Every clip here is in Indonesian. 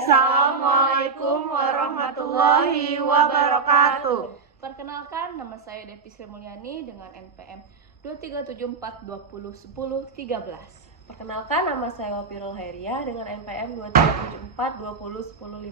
Assalamualaikum warahmatullahi wabarakatuh. Perkenalkan, nama saya Devi Sri Mulyani dengan NPM 2374201013. Perkenalkan, nama saya Wafirul Hairia dengan NPM 2374201056.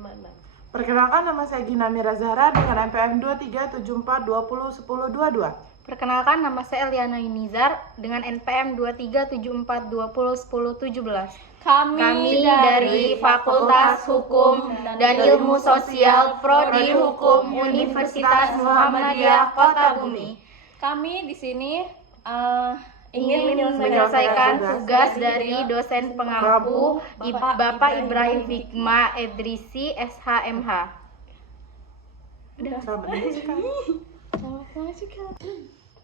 Perkenalkan, nama saya Gina Mira Zahra dengan NPM 2374201022. Perkenalkan, nama saya Eliana Yunizar dengan NPM 2374201017. Kami dari Fakultas Hukum dan Ilmu Sosial Prodi Hukum Universitas Muhammadiyah Kota Bumi. Kami di sini Ingin menyelesaikan tugas dari dosen pengampu Bapak Ibrahim Hikmah Edrisi SHMH.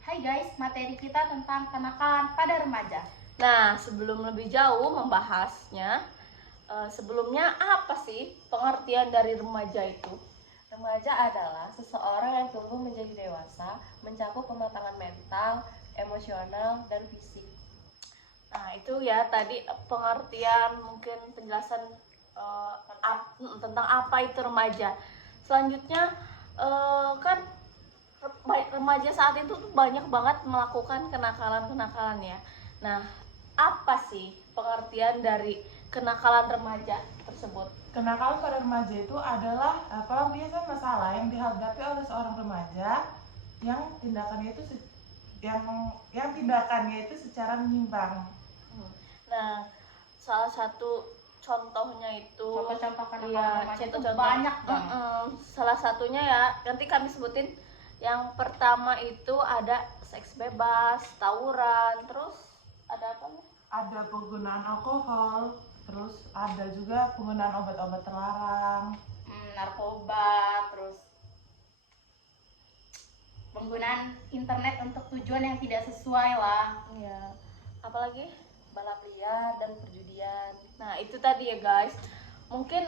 Hai guys, materi kita tentang kenakalan pada remaja. Nah, sebelum lebih jauh membahasnya, sebelumnya apa sih pengertian dari remaja itu? Remaja adalah seseorang yang tumbuh menjadi dewasa, mencakup kematangan mental, emosional, dan fisik. Nah, itu ya tadi pengertian, mungkin penjelasan tentang apa itu remaja. Selanjutnya kan remaja saat itu tuh banyak banget melakukan kenakalan ya. Nah, apa sih pengertian dari kenakalan remaja tersebut? Kenakalan pada remaja itu adalah pelampiasan masalah yang dihadapi oleh seorang remaja yang tindakannya itu secara menyimpang. Nah, salah satu contohnya itu Contoh-contoh kenakalan ya, remaja itu contoh-contoh. banyak banget. Salah satunya ya, nanti kami sebutin. Yang pertama itu ada seks bebas, tawuran, terus ada apa nih? Ada penggunaan alkohol, terus ada juga penggunaan obat-obat terlarang, Narkoba, terus penggunaan internet untuk tujuan yang tidak sesuai lah. Ya, apalagi Balap liar dan perjudian. nah itu tadi ya guys. Mungkin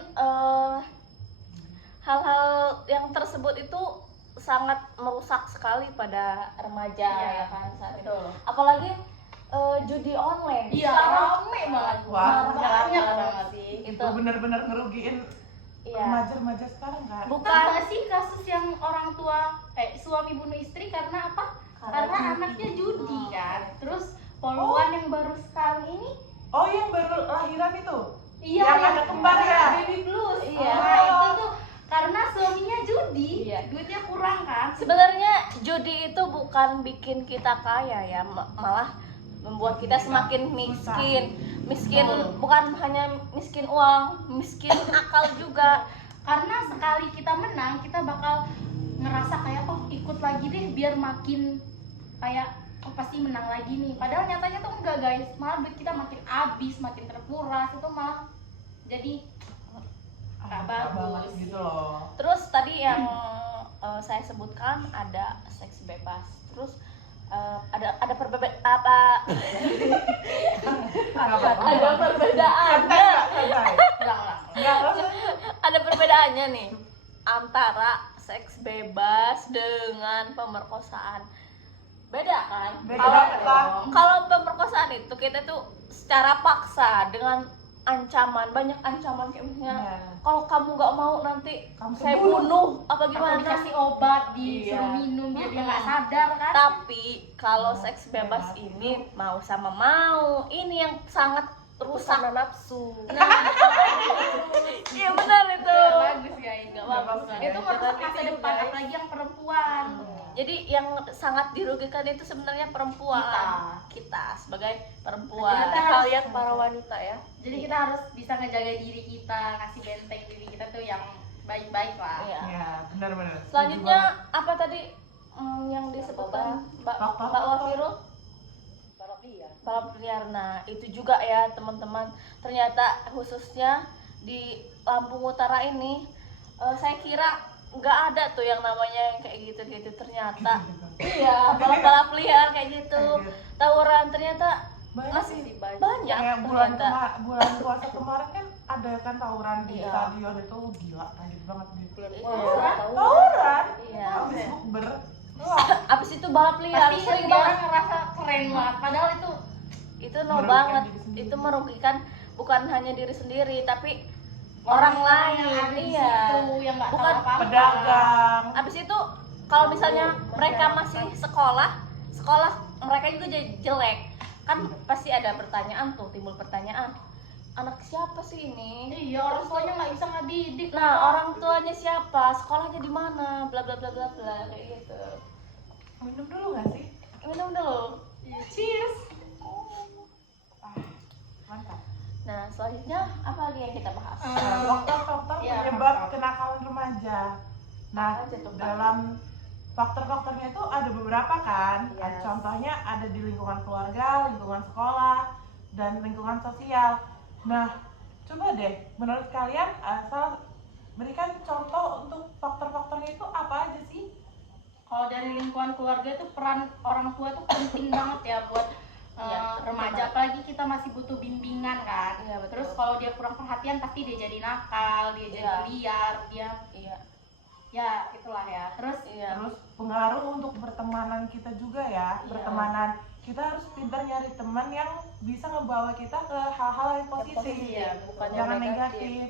hal-hal yang tersebut itu sangat merusak sekali pada remaja ya kan saat itu. Betul. Apalagi judi online. Iya, Sekarang rame banget. Wah, banyak banget banget. sih. itu benar-benar ngerugiin Iya. remaja-remaja sekarang kan. Bukan nggak sih kasus yang orang tua suami bunuh istri karena apa? Karena anaknya judi kan. Terus poluan yang baru sekali ini, Oh, yang baru lahiran itu? iya, Yang ada kembar ya? Baby blues. Iya. Nah, itu tuh karena suaminya judi, Iya. duitnya kurang kan. Sebenarnya judi itu bukan bikin kita kaya ya, malah membuat kita semakin miskin. Miskin bukan hanya miskin uang, miskin akal juga. Karena sekali kita menang, kita bakal ngerasa kayak ikut lagi deh biar makin kayak pasti menang lagi nih. Padahal nyatanya tuh enggak guys, malah duit kita makin habis, makin terkuras, itu malah jadi nggak Banget bagus gitu loh. Terus tadi yang saya sebutkan ada seks bebas. Terus ada perbedaan apa? Ada perbedaannya. Ada perbedaannya nih antara seks bebas dengan pemerkosaan. Beda kan? Beda banget lah. Kalau pemerkosaan itu kita tuh secara paksa dengan ancaman, banyak ancaman kayak misalnya Iya. kalau kamu nggak mau nanti Kamu saya bunuh. bunuh apa Atau gimana. dikasih obat, disuruh Iya. minum biar dia nggak sadar kan. Tapi kalau seks bebas ini mau sama mau, ini yang sangat rusak. Karena nafsu. Iya benar itu. Nggak bagus guys, Nggak bagus. itu merusak masa depan, apalagi yang perempuan. Jadi yang sangat dirugikan itu sebenarnya perempuan. Kita sebagai perempuan. Jadi kalian para wanita ya. Jadi kita harus bisa ngejaga diri kita, ngasih benteng diri kita tuh yang baik-baik lah. Iya. Iya, benar-benar. Selanjutnya apa tadi yang disebutkan Mbak Wafirul? Balap liar. Balap liar. Nah itu juga ya teman-teman, ternyata khususnya di Lampung Utara ini saya kira nggak ada tuh yang namanya yang kayak gitu ternyata. Iya, balap liar kayak gitu, tawuran ternyata masih banyak Kayak bulan ternyata. bulan puasa kemarin kan ada kan tawuran di Iya. stadion itu gila, kaget banget gitu. Iya. Tawuran? Iya. Habis bukber. Wah, Abis itu balap liar Pasti sering semua banget. orang ngerasa keren banget, padahal itu Itu no Merugikan banget, diri sendiri. itu merugikan bukan hanya diri sendiri tapi orang yang lain, ada di iya. situ, yang nggak tahu Bukan apa-apa. Pedagang. Abis itu kalau misalnya mereka masih sekolah mereka juga jadi jelek, kan pasti ada pertanyaan tuh, timbul pertanyaan, anak siapa sih ini? Iya, orang tuanya nggak bisa ngedidik. Nah, orang tuanya siapa, sekolahnya di mana, bla bla bla bla bla, kayak gitu. Minum dulu nggak sih? Minum dulu. Cheers. Mantap. Nah, selanjutnya apa lagi yang kita bahas? Faktor-faktor Iya, penyebab faktor. kenakalan remaja. Nah, Apa aja tuh, Kak? dalam faktor-faktornya itu ada beberapa kan. Yes. Contohnya ada di lingkungan keluarga, lingkungan sekolah, dan lingkungan sosial. Nah, coba deh, menurut kalian berikan contoh untuk faktor-faktornya itu apa aja sih? Kalau dari lingkungan keluarga itu peran orang tua tuh penting banget ya buat Iya, remaja, betul. apalagi kita masih butuh bimbingan kan. Iya, betul. Terus kalau dia kurang perhatian pasti dia jadi nakal, dia jadi Iya. liar, dia Iya, ya itulah ya. Terus iya. Terus pengaruh untuk pertemanan kita juga ya. Iya. Pertemanan kita harus pintar nyari teman yang bisa ngebawa kita ke hal-hal yang positif, positif, ya, bukan yang jangan negatif. negatif.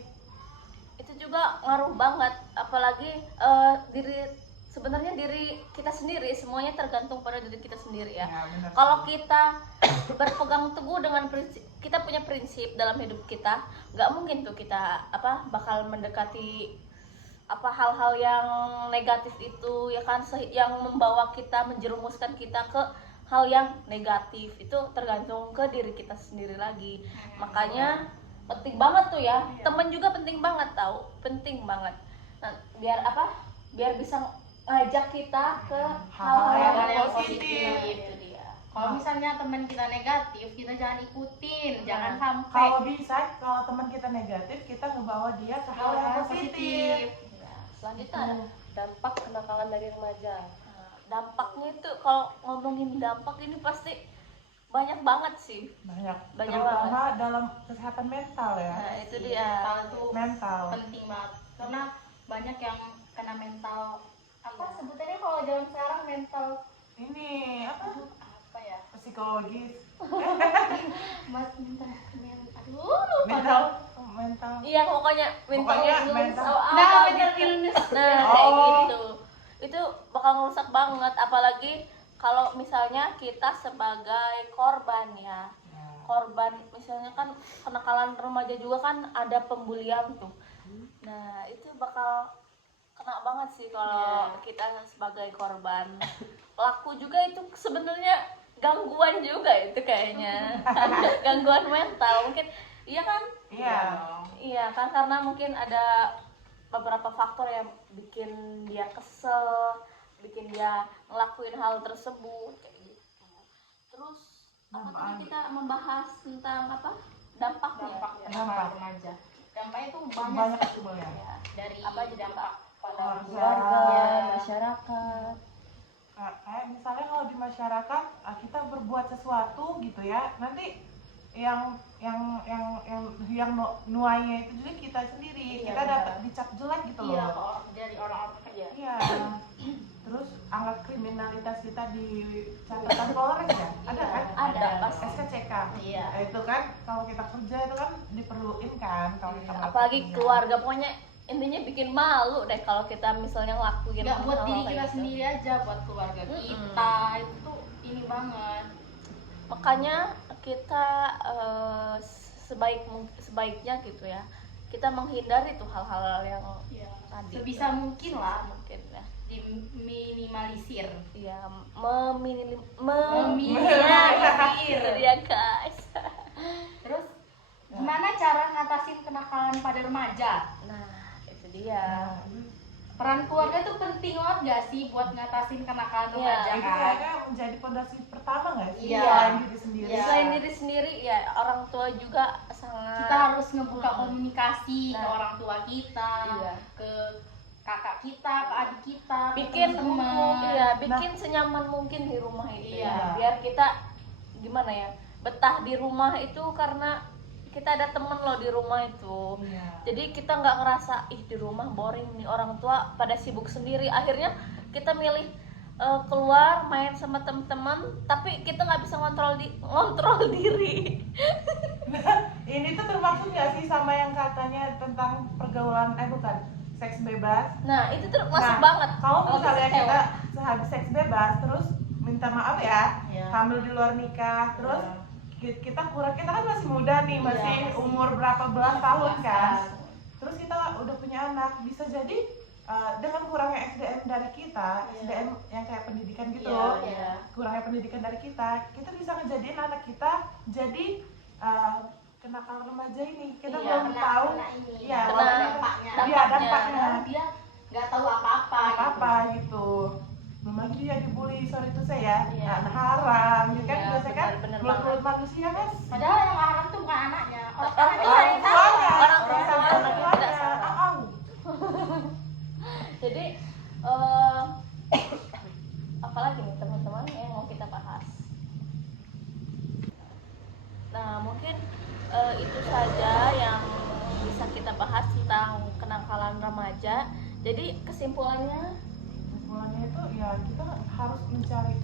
Itu juga ngaruh banget, apalagi sebenarnya diri kita sendiri, semuanya tergantung pada diri kita sendiri ya. Ya, benar. Kalau kita berpegang teguh dengan prinsip, kita punya prinsip dalam hidup kita, nggak mungkin tuh kita bakal mendekati hal-hal yang negatif itu ya kan, yang membawa kita, menjerumuskan kita ke hal yang negatif. Itu tergantung ke diri kita sendiri lagi. Makanya penting banget tuh ya, temen juga penting banget, tahu, penting banget. Nah, biar bisa ngajak kita ke hal-hal Hal-hal yang yang positif. positif. Itu dia. kalau misalnya teman kita negatif, kita jangan ikutin, jangan Nah, sampai Kalau bisa, kalau teman kita negatif, kita ngebawa dia ke hal yang positif. Ya, selanjutnya ada Dampak kenakalan dari remaja. Nah, dampaknya itu, kalau ngomongin dampak ini pasti banyak banget sih. Banyak Banyak terutama dalam kesehatan mental ya. Nah, itu dia. mental itu Mental. penting banget karena banyak yang kena mental sebutannya kalau zaman sekarang mental Ini apa? apa ya Psikologis. mental aduh Mental. Iya, pokoknya mental Pokoknya illness mental. atau nah apa mental gitu. illness Nah, kayak Oh. gitu. Itu bakal ngerusak banget, apalagi kalau misalnya kita sebagai korban ya. Korban misalnya kan kenakalan remaja juga kan ada pembulian tuh. Nah, itu bakal kena banget sih kalau kita sebagai korban. Pelaku juga itu sebenarnya gangguan juga itu kayaknya. Gangguan mental mungkin. Iya kan? Iya. Iya kan, karena mungkin ada beberapa faktor yang bikin dia kesel, bikin dia ngelakuin hal tersebut kayak gitu. Terus apa tadi kita membahas tentang dampaknya? dampak Dampak. remaja dampaknya itu Banyak banyak sebenarnya. Ya. dari Apa aja dampak pada Keluarga, Iya. masyarakat. Nah, kayak misalnya kalau di masyarakat kita berbuat sesuatu gitu ya, nanti yang nuainya itu juga kita sendiri. Iya, Kita benar. dapat dicap jelek gitu iya loh. dari orang-orang Iya. Iya. Terus angka kriminalitas kita di catatan Polres ya? Ada kan? Ada, pasti. SKCK. Iya. Nah, itu kan kalau kita kerja itu kan diperluin kan kalau kita melakukan Apalagi kerja. keluarga, pokoknya intinya bikin malu deh kalau kita misalnya ngelakuin nggak buat hal-hal diri kayak kita gitu. sendiri aja, buat keluarga kita itu tuh ini banget. Makanya kita sebaiknya gitu ya, kita menghindari tuh hal-hal yang Ya, tadi sebisa mungkin lah mungkin ya. diminimalisir. Iya, Meminimalisir. itu dia guys. Terus gimana cara ngatasin kenakalan pada remaja? Nah, itu dia. Peran keluarga tuh penting banget gak sih buat ngatasin kenakalan Iya, remaja Itu kan? kayaknya menjadi pondasi pertama nggak sih? Iya. Selain diri sendiri. Iya. Selain diri sendiri ya, orang tua juga sangat Kita harus ngebuka komunikasi ke Nah. orang tua kita, Iya. ke kakak kita, ke adik kita, ke bikin teman-teman. ya, bikin senyaman mungkin di rumah itu Iya. ya. Biar kita gimana ya, betah di rumah itu karena kita ada temen loh di rumah itu. Iya. Jadi kita nggak ngerasa ih di rumah boring nih, orang tua pada sibuk sendiri. Akhirnya kita milih keluar main sama teman-teman, tapi kita nggak bisa ngontrol diri. Ini tuh termasuk nggak sih sama yang katanya tentang pergaulan, bukan, seks bebas? Nah, itu tuh masuk Nah, banget. Kalau Kalau misalnya cewek. kita sehabis seks bebas, terus minta maaf ya, Iya. hamil di luar nikah, terus kita kan masih muda nih, masih Iya, masih. umur berapa belas tahun 17 kan? tahun. Terus kita udah punya anak, bisa jadi dengan kurangnya SDM dari kita, Iya. SDM yang kayak pendidikan gitu, Iya. kurangnya pendidikan dari kita bisa ngejadiin anak kita jadi kenakalan remaja ini. Kita Iya, belum tahu, ini. ya, Kena walaupun- dampaknya. iya, dampaknya. dampaknya Padahal dia nggak tahu apa-apa. apa gitu. Belum lagi dia dibully, sorry itu saya, Iya. anak haram, ya kan Iya, biasanya kan benar mulut-mulut manusia kan. Padahal yang haram tuh bukan anaknya. Orang Orang tua. yang tahu. Orang tua tuanya, yang tidak salah. Au. Jadi apalagi nih teman-teman yang mau kita bahas. Nah, mungkin itu saja yang bisa kita bahas tentang kenakalan remaja. Jadi kesimpulannya, Kesimpulannya itu ya kita harus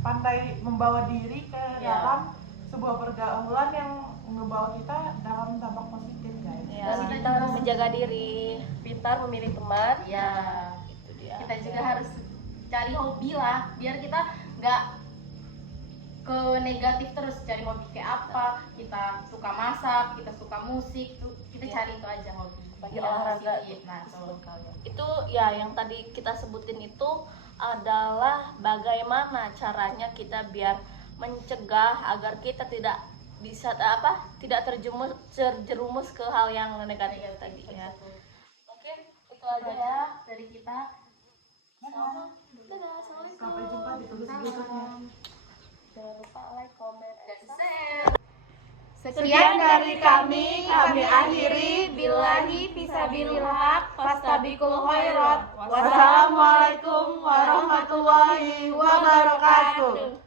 pandai membawa diri ke Ya. dalam sebuah pergaulan yang ngebawa kita dalam dampak positif, guys. ya, Dan kita harus menjaga diri. Pintar memilih teman. Ya, Itu dia. kita juga harus cari hobi lah, biar kita nggak ke negatif terus. Cari hobi kayak apa, kita suka masak, kita suka musik, tuh kita Ya. cari itu aja hobi. Bagi Biar olahraga positif. Nah, sebelum kalian. Itu ya yang tadi kita sebutin itu adalah bagaimana caranya kita biar mencegah agar kita tidak bisa tidak terjerumus ke hal yang negatif tadi ya. Mungkin itu aja ya dari kita. sama. Dadah, assalamualaikum. Sampai jumpa di tugas berikutnya. Jangan lupa like, comment, and Dan share. Sekian dari kami akhiri. Billahi fisabilillah, fastabikul khairat. Wassalamualaikum warahmatullahi wabarakatuh.